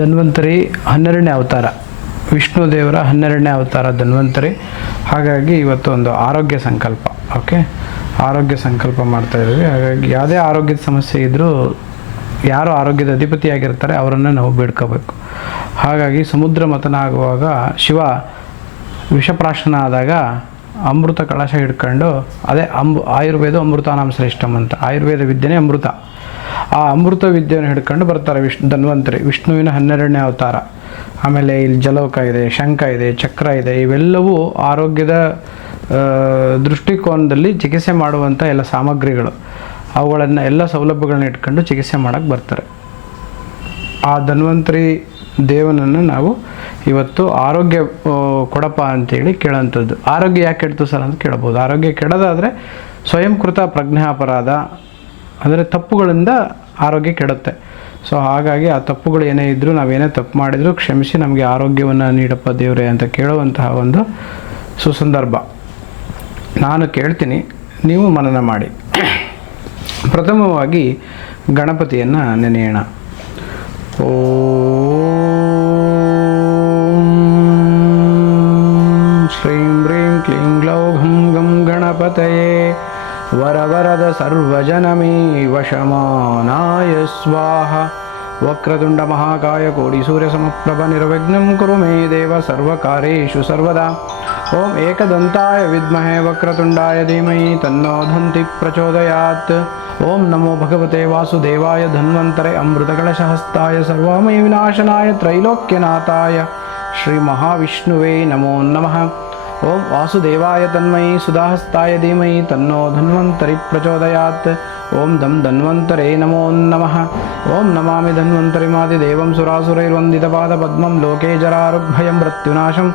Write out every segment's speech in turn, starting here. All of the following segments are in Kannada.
ಧನ್ವಂತರಿ 12ನೇ ಅವತಾರ, ವಿಷ್ಣು ದೇವರ 12ನೇ ಅವತಾರ ಧನ್ವಂತರಿ. ಹಾಗಾಗಿ ಇವತ್ತು ಒಂದು ಆರೋಗ್ಯ ಸಂಕಲ್ಪ. ಓಕೆ, ಆರೋಗ್ಯ ಸಂಕಲ್ಪ ಮಾಡ್ತಾ ಇದ್ದೀವಿ. ಹಾಗಾಗಿ ಯಾವುದೇ ಆರೋಗ್ಯದ ಸಮಸ್ಯೆ ಇದ್ದರೂ ಯಾರು ಆರೋಗ್ಯದ ಅಧಿಪತಿಯಾಗಿರ್ತಾರೆ ಅವರನ್ನು ನಾವು ಬೇಡ್ಕೋಬೇಕು. ಹಾಗಾಗಿ ಸಮುದ್ರ ಮಥನ ಆಗುವಾಗ ಶಿವ ವಿಷಪ್ರಾಶನ ಆದಾಗ ಅಮೃತ ಕಳಶ ಹಿಡ್ಕೊಂಡು, ಅದೇ ಆಯುರ್ವೇದ ಅಮೃತಾನಾಂ ಶ್ರೇಷ್ಠಂ ಅಂತ, ಆಯುರ್ವೇದ ವಿದ್ಯೆನೇ ಅಮೃತ. ಆ ಅಮೃತ ವಿದ್ಯೆಯನ್ನು ಹಿಡ್ಕೊಂಡು ಬರ್ತಾರೆ ಧನ್ವಂತರಿ, ವಿಷ್ಣುವಿನ 12ನೇ ಅವತಾರ. ಆಮೇಲೆ ಇಲ್ಲಿ ಜಲೋಕ ಇದೆ, ಶಂಖ ಇದೆ, ಚಕ್ರ ಇದೆ. ಇವೆಲ್ಲವೂ ಆರೋಗ್ಯದ ದೃಷ್ಟಿಕೋನದಲ್ಲಿ ಚಿಕಿತ್ಸೆ ಮಾಡುವಂಥ ಎಲ್ಲ ಸಾಮಗ್ರಿಗಳು. ಅವುಗಳನ್ನು ಎಲ್ಲ ಸೌಲಭ್ಯಗಳನ್ನ ಇಟ್ಕೊಂಡು ಚಿಕಿತ್ಸೆ ಮಾಡೋಕ್ಕೆ ಬರ್ತಾರೆ. ಆ ಧನ್ವಂತರಿ ದೇವನನ್ನು ನಾವು ಇವತ್ತು ಆರೋಗ್ಯ ಕೊಡಪ್ಪ ಅಂತೇಳಿ ಕೇಳೋಂಥದ್ದು. ಆರೋಗ್ಯ ಯಾಕೆ ಕೆಡ್ತು ಸರ್ ಅಂತ ಕೇಳ್ಬೋದು. ಆರೋಗ್ಯ ಕೆಡೋದಾದರೆ ಸ್ವಯಂಕೃತ ಪ್ರಜ್ಞಾಪರಾಧ, ಅಂದರೆ ತಪ್ಪುಗಳಿಂದ ಆರೋಗ್ಯ ಕೆಡುತ್ತೆ. ಸೊ ಹಾಗಾಗಿ ಆ ತಪ್ಪುಗಳು ಏನೇ ಇದ್ದರೂ, ನಾವೇನೇ ತಪ್ಪು ಮಾಡಿದರೂ ಕ್ಷಮಿಸಿ ನಮಗೆ ಆರೋಗ್ಯವನ್ನು ನೀಡಪ್ಪ ದೇವರೇ ಅಂತ ಕೇಳುವಂತಹ ಒಂದು ಸುಸಂದರ್ಭ. ನಾನು ಕೇಳ್ತೀನಿ, ನೀವು ಮನನ ಮಾಡಿ. ಪ್ರಥಮವಾಗಿ ಗಣಪತಿಯನ್ನು ನೆನೆಯೋಣ. ಓಂ ಶ್ರೀಂ ಹ್ರೀಂ ಕ್ಲೀಂ ಗ್ಲೌ ಘಂ ಗಂ ಗಣಪತಯೇ ವರವರದ ಸರ್ವಜನಮೇ ವಶಮಾನಾಯ ಸ್ವಾಹ. ವಕ್ರತುಂಡ ಮಹಾಕಾಯ ಕೋಟಿ ಸೂರ್ಯ ಸಮಪ್ರಭ ನಿರ್ವಿಘ್ನಂ ಕುರು ಮೇ ದೇವ ಸರ್ವಕಾರ್ಯೇಷು ಸರ್ವದಾ. ಓಂ ಏಕದಂತಾಯ ವಿದ್ಮಹೇ ವಕ್ರತುಂಡಾಯ ಧೀಮಹಿ ತನ್ನೋ ದಂತಿ ಪ್ರಚೋದಯಾತ್. ಓಂ ನಮೋ ಭಗವತೆ ವಾಸುದೇವಾಯ ಧನ್ವಂತರೆ ಅಮೃತಕಳಶಹಸ್ತಾಯ ಸರ್ವಮಯ ವಿನಾಶನಾಯ ತ್ರೈಲೋಕ್ಯನಾಥಾಯ ಶ್ರೀ ಮಹಾವಿಷ್ಣುವೇ ನಮೋ ನಮಃ. ಓಂ ವಾಸುದೇವಾಯ ತನ್ಮಯಿ ಸುಧಾಹಸ್ತಾಯ ಧೀಮಹಿ ತನ್ನೋ ಧನ್ವಂತರಿ ಪ್ರಚೋದಯಾತ್. ಓಂ ದಂ ಧನ್ವಂತರೇ ನಮೋ ನಮಃ. ಓಂ ನಮಾಮಿ ಧನ್ವಂತರಿಮಾದಿದೇವಂ ಸುರಾಸುರೈರ್ವಂದಿತಪಾದಪದ್ಮಂ ಲೋಕೆ ಜರಾರುಗ್ಭಯಂ ಮೃತ್ಯುನಾಶಂ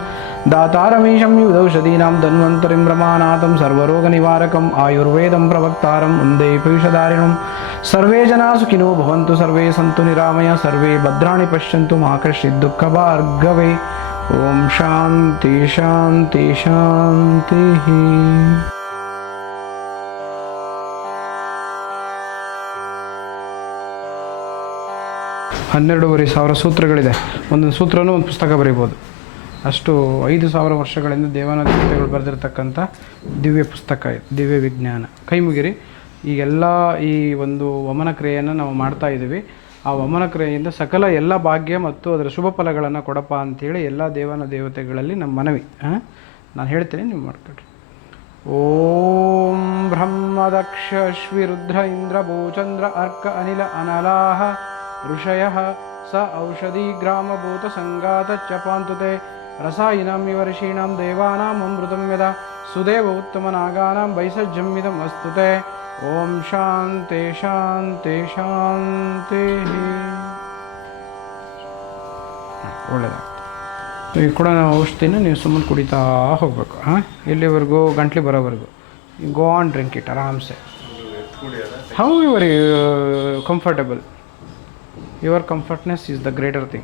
ದಾತಾರಮೀಶಂ ಯುಧೌಷಧೀನಾಂ ಧನ್ವಂತರಿಂ ರಮಾನಾಥಂ ಸರ್ವರೋಗನಿವಾರಕಂ ಆಯುರ್ವೇದಂ ಪ್ರವಕ್ತಾರಂ ವಂದೇ ಪೀಯೂಷಧಾರಿಣಂ. ಸರ್ವೇ ಜನಾ ಸುಖಿನೋ ಭವಂತು, ಸರ್ವೇ ಸಂತು ನಿರಾಮಯ, ಸರ್ವೇ ಭದ್ರಾಣಿ ಪಶ್ಯಂತು ಮಾ ಕಶ್ಚಿತ್ ದುಃಖಭಾರ್ಗವೇ. ಓಂ ಶಾಂತಿ ಶಾಂತಿ ಶಾಂತಿ. ಹನ್ನೆರಡೂವರೆ ಸಾವಿರ ಸೂತ್ರಗಳಿದೆ. ಒಂದೊಂದು ಸೂತ್ರನೂ ಒಂದು ಪುಸ್ತಕ ಬರೀಬೋದು. ಅಷ್ಟು 5,000 ವರ್ಷಗಳಿಂದ ದೇವಾನುದೇವತೆಗಳು ಬರೆದಿರ್ತಕ್ಕಂಥ ದಿವ್ಯ ಪುಸ್ತಕ ಇದು, ದಿವ್ಯ ವಿಜ್ಞಾನ. ಕೈ ಮುಗಿರಿ. ಈಗೆಲ್ಲ ಈ ಒಂದು ವಮನ ಕ್ರಿಯೆಯನ್ನು ನಾವು ಮಾಡ್ತಾ ಇದ್ದೀವಿ. ಆ ವಮನ ಕ್ರಿಯೆಯಿಂದ ಸಕಲ ಎಲ್ಲ ಭಾಗ್ಯ ಮತ್ತು ಅದರ ಶುಭ ಫಲಗಳನ್ನು ಕೊಡಪ್ಪ ಅಂಥೇಳಿ ಎಲ್ಲ ದೇವತೆಗಳಲ್ಲಿ ನಮ್ಮ ಮನವಿ. ನಾನು ಹೇಳ್ತೀನಿ, ನೀವು ಮಾಡ್ಕೊಳ್ರಿ. ಓಂ ಬ್ರಹ್ಮದಕ್ಷ ಶ್ವಿರುದ್ರ ಇಂದ್ರ ಭೂಚಂದ್ರ ಅರ್ಕ ಅನಿಲ ಅನಲಾಹ ಋಷಯಃ ಸ ಔಷಧಿ ಗ್ರಾಮ ಭೂತ ಸಂಗಾತ ಚಪಾಂತುತೆ ರಸಾಯಿನಾಂ ಇವ ಋಷೀಣಾಂ ದೇವಾನಾಂ ಅಮೃತಂ ಯದಾ ಸುದೇವ ಉತ್ತಮ ನಾಗಾನಾಂ ವೈಸಜ್ಯಮಿದಂ ಅಸ್ತುತೆ. ಓಂ ಶಾಂತಿ ಶಾಂತಿ ಶಾಂತಿ. ಒಳ್ಳೆಯದಾಗ್ತದೆ. ಈಗ ಕೂಡ ನಾವು ಔಷಧಿನ ನೀವು ಸುಮ್ಮನೆ ಕುಡಿತಾ ಹೋಗಬೇಕು. ಎಲ್ಲಿವರೆಗೂ? ಗಂಟ್ಲಿ ಬರೋವರೆಗೂ. ಗೋ ಆನ್ ಡ್ರಿಂಕ್ ಇಟ್ ಆರಾಮ್ಸೆ. How you are comfortable. Your comfortness is the greater thing.